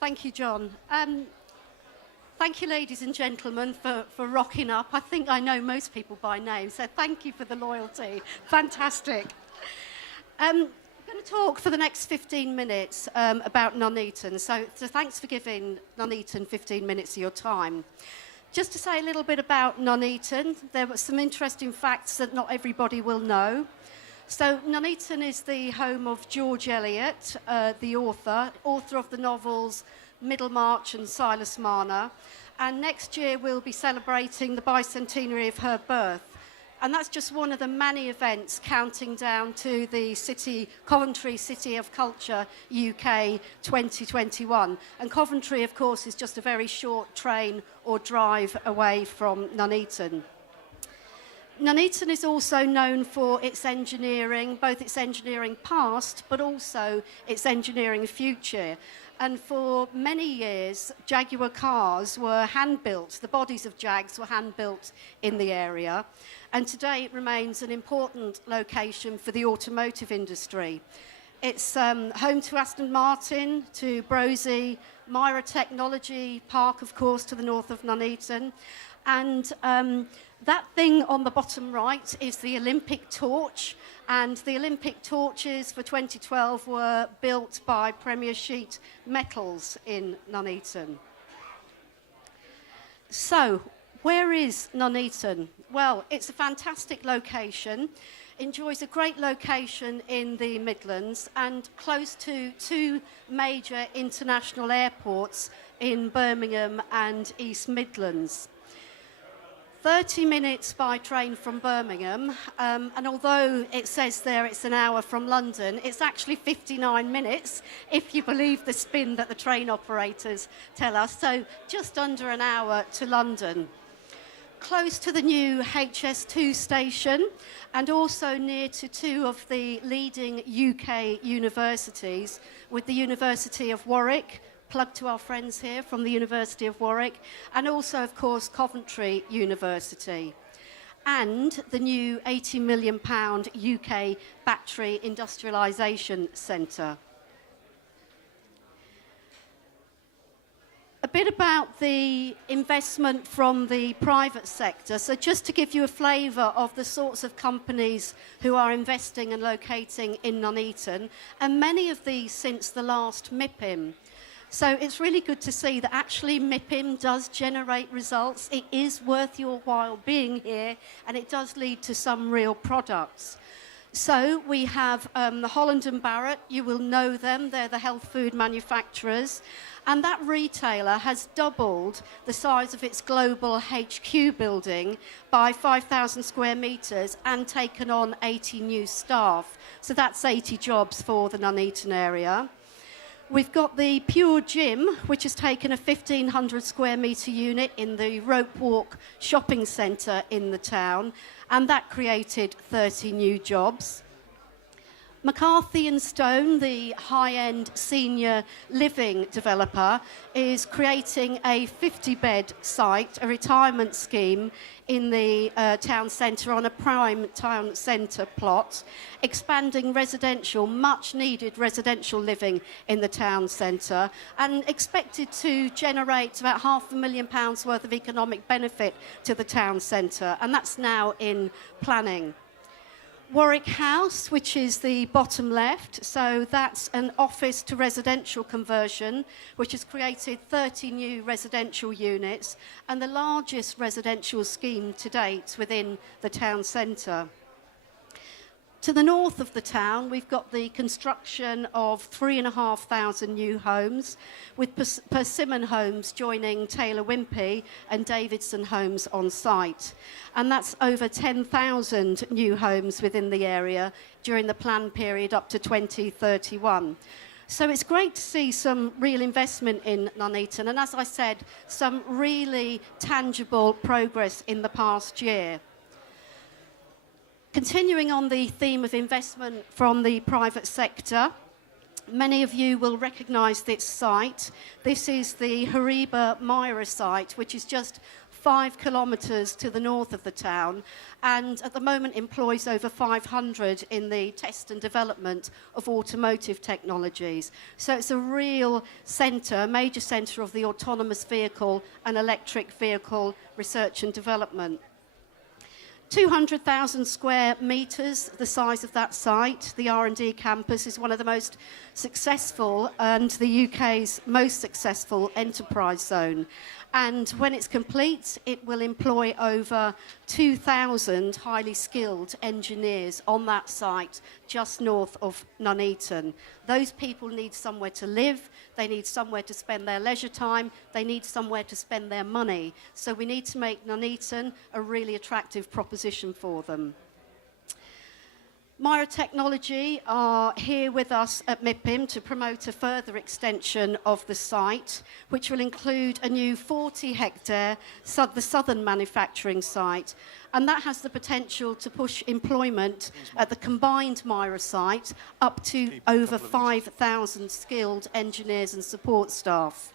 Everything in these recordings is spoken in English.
Thank you, John. Thank you, ladies and gentlemen, for rocking up. I think I know most people by name, so thank you for the loyalty. Fantastic. I'm going to talk for the next 15 minutes about Nuneaton, so thanks for giving Nuneaton 15 minutes of your time. Just to say a little bit about Nuneaton, there were some interesting facts that not everybody will know. So Nuneaton is the home of George Eliot, the author of the novels Middlemarch and Silas Marner. And next year we'll be celebrating the bicentenary of her birth. And that's just one of the many events counting down to the Coventry City of Culture UK 2021. And Coventry, of course, is just a very short train or drive away from Nuneaton. Nuneaton is also known for its engineering, both its engineering past, but also its engineering future. And for many years, Jaguar cars were hand-built. The bodies of Jags were hand-built in the area. And today it remains an important location for the automotive industry. It's home to Aston Martin, to Brosey, Myra Technology Park, of course, to the north of Nuneaton. And that thing on the bottom right is the Olympic torch, and the Olympic torches for 2012 were built by Premier Sheet Metals in Nuneaton. So, where is Nuneaton? Well, it's a fantastic location, enjoys a great location in the Midlands and close to two major international airports in Birmingham and East Midlands. 30 minutes by train from Birmingham, and although it says there it's an hour from London, it's actually 59 minutes, if you believe the spin that the train operators tell us, so just under an hour to London. Close to the new HS2 station, and also near to two of the leading UK universities, with the University of Warwick, plug to our friends here from the University of Warwick, and also, of course, Coventry University, and the new £80 million UK Battery Industrialisation Centre. A bit about the investment from the private sector. So just to give you a flavour of the sorts of companies who are investing and locating in Nuneaton, and many of these since the last MIPIM. So it's really good to see that actually MIPIM does generate results. It is worth your while being here, and it does lead to some real products. So we have the Holland & Barrett. You will know them. They're the health food manufacturers. And that retailer has doubled the size of its global HQ building by 5,000 square metres and taken on 80 new staff. So that's 80 jobs for the Nuneaton area. We've got the Pure Gym, which has taken a 1,500 square metre unit in the Rope Walk shopping centre in the town, and that created 30 new jobs. McCarthy & Stone, the high-end senior living developer, is creating a 50-bed site, a retirement scheme in the town centre on a prime town centre plot, expanding residential, much-needed residential living in the town centre, and expected to generate about £500,000 worth of economic benefit to the town centre, and that's now in planning. Warwick House, which is the bottom left, so that's an office to residential conversion, which has created 30 new residential units and the largest residential scheme to date within the town centre. To the north of the town, we've got the construction of 3,500 new homes, with Persimmon Homes joining Taylor Wimpey and Davidson Homes on site. And that's over 10,000 new homes within the area during the plan period up to 2031. So it's great to see some real investment in Nuneaton, and as I said, some really tangible progress in the past year. Continuing on the theme of investment from the private sector, many of you will recognise this site. This is the Hariba Myra site, which is just 5 kilometres to the north of the town, and at the moment employs over 500 in the test and development of automotive technologies. So it's a real centre, major centre of the autonomous vehicle and electric vehicle research and development. 200,000 square metres, the size of that site. The R&D campus is one of the most successful and the UK's most successful enterprise zone. And when it's complete, it will employ over 2,000 highly skilled engineers on that site just north of Nuneaton. Those people need somewhere to live, they need somewhere to spend their leisure time, they need somewhere to spend their money. So we need to make Nuneaton a really attractive proposition for them. Myra Technology are here with us at MIPIM to promote a further extension of the site, which will include a new 40-hectare the southern manufacturing site. And that has the potential to push employment at the combined Myra site up to over 5,000 skilled engineers and support staff.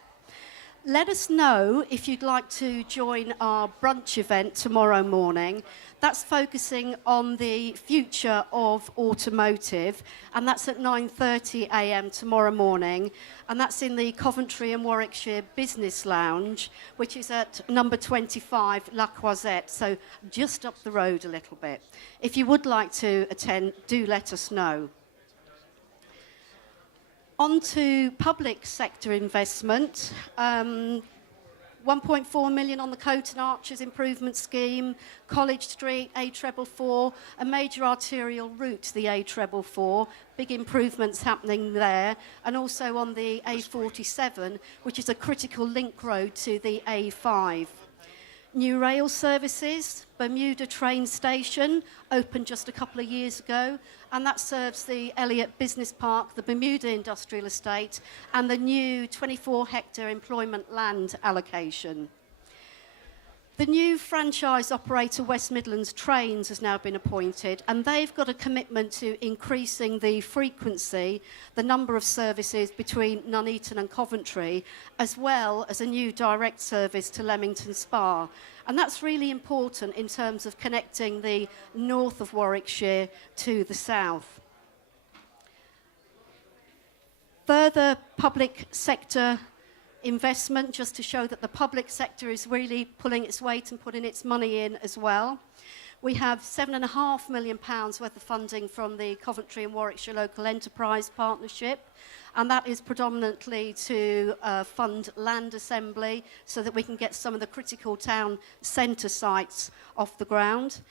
Let us know if you'd like to join our brunch event tomorrow morning. That's focusing on the future of automotive, and that's at 9:30 a.m. tomorrow morning, and that's in the Coventry and Warwickshire Business Lounge, which is at number 25 La Croisette, so just up the road a little bit. If you would like to attend, do let us know. On to public sector investment. 1.4 million on the Coat and Arches Improvement Scheme, College Street, A444, a major arterial route, the A444, big improvements happening there, and also on the A47, which is a critical link road to the A5. New rail services, Bermuda train station, opened just a couple of years ago, and that serves the Elliott Business Park, the Bermuda Industrial Estate, and the new 24-hectare employment land allocation. The new franchise operator, West Midlands Trains, has now been appointed, and they've got a commitment to increasing the frequency, the number of services between Nuneaton and Coventry, as well as a new direct service to Leamington Spa. And that's really important in terms of connecting the north of Warwickshire to the south. Further public sector investment, just to show that the public sector is really pulling its weight and putting its money in as well. We have £7.5 million worth of funding from the Coventry and Warwickshire Local Enterprise Partnership, and that is predominantly to fund land assembly so that we can get some of the critical town centre sites off the ground.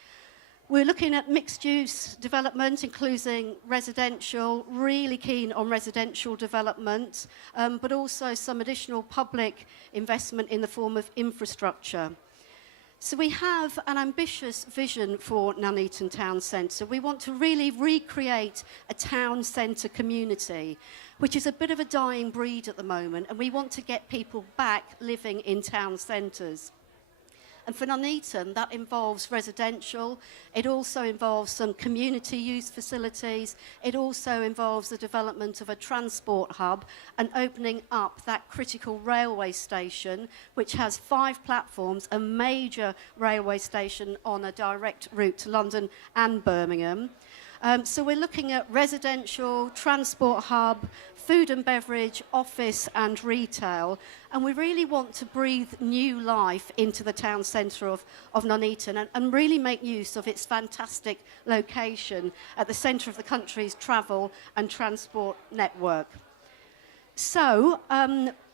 We're looking at mixed-use development, including residential, really keen on residential development, but also some additional public investment in the form of infrastructure. So we have an ambitious vision for Nuneaton Town Centre. We want to really recreate a town centre community, which is a bit of a dying breed at the moment, and we want to get people back living in town centres. And for Nuneaton, that involves residential. It also involves some community use facilities. It also involves the development of a transport hub and opening up that critical railway station, which has 5 platforms, a major railway station on a direct route to London and Birmingham. So we're looking at residential, transport hub, food and beverage, office and retail, and we really want to breathe new life into the town centre of Nuneaton and really make use of its fantastic location at the centre of the country's travel and transport network. So,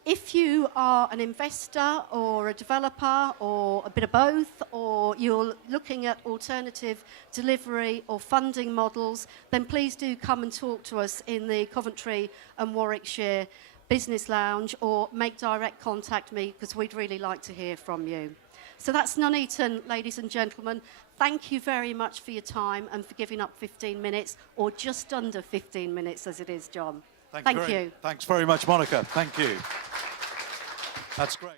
if you are an investor or a developer or a bit of both, or you're looking at alternative delivery or funding models, then please do come and talk to us in the Coventry and Warwickshire Business Lounge, or make direct contact me, because we'd really like to hear from you. So that's Nuneaton, ladies and gentlemen. Thank you very much for your time and for giving up 15 minutes, or just under 15 minutes as it is, John. Thank you. Thanks very much, Monica. Thank you. That's great.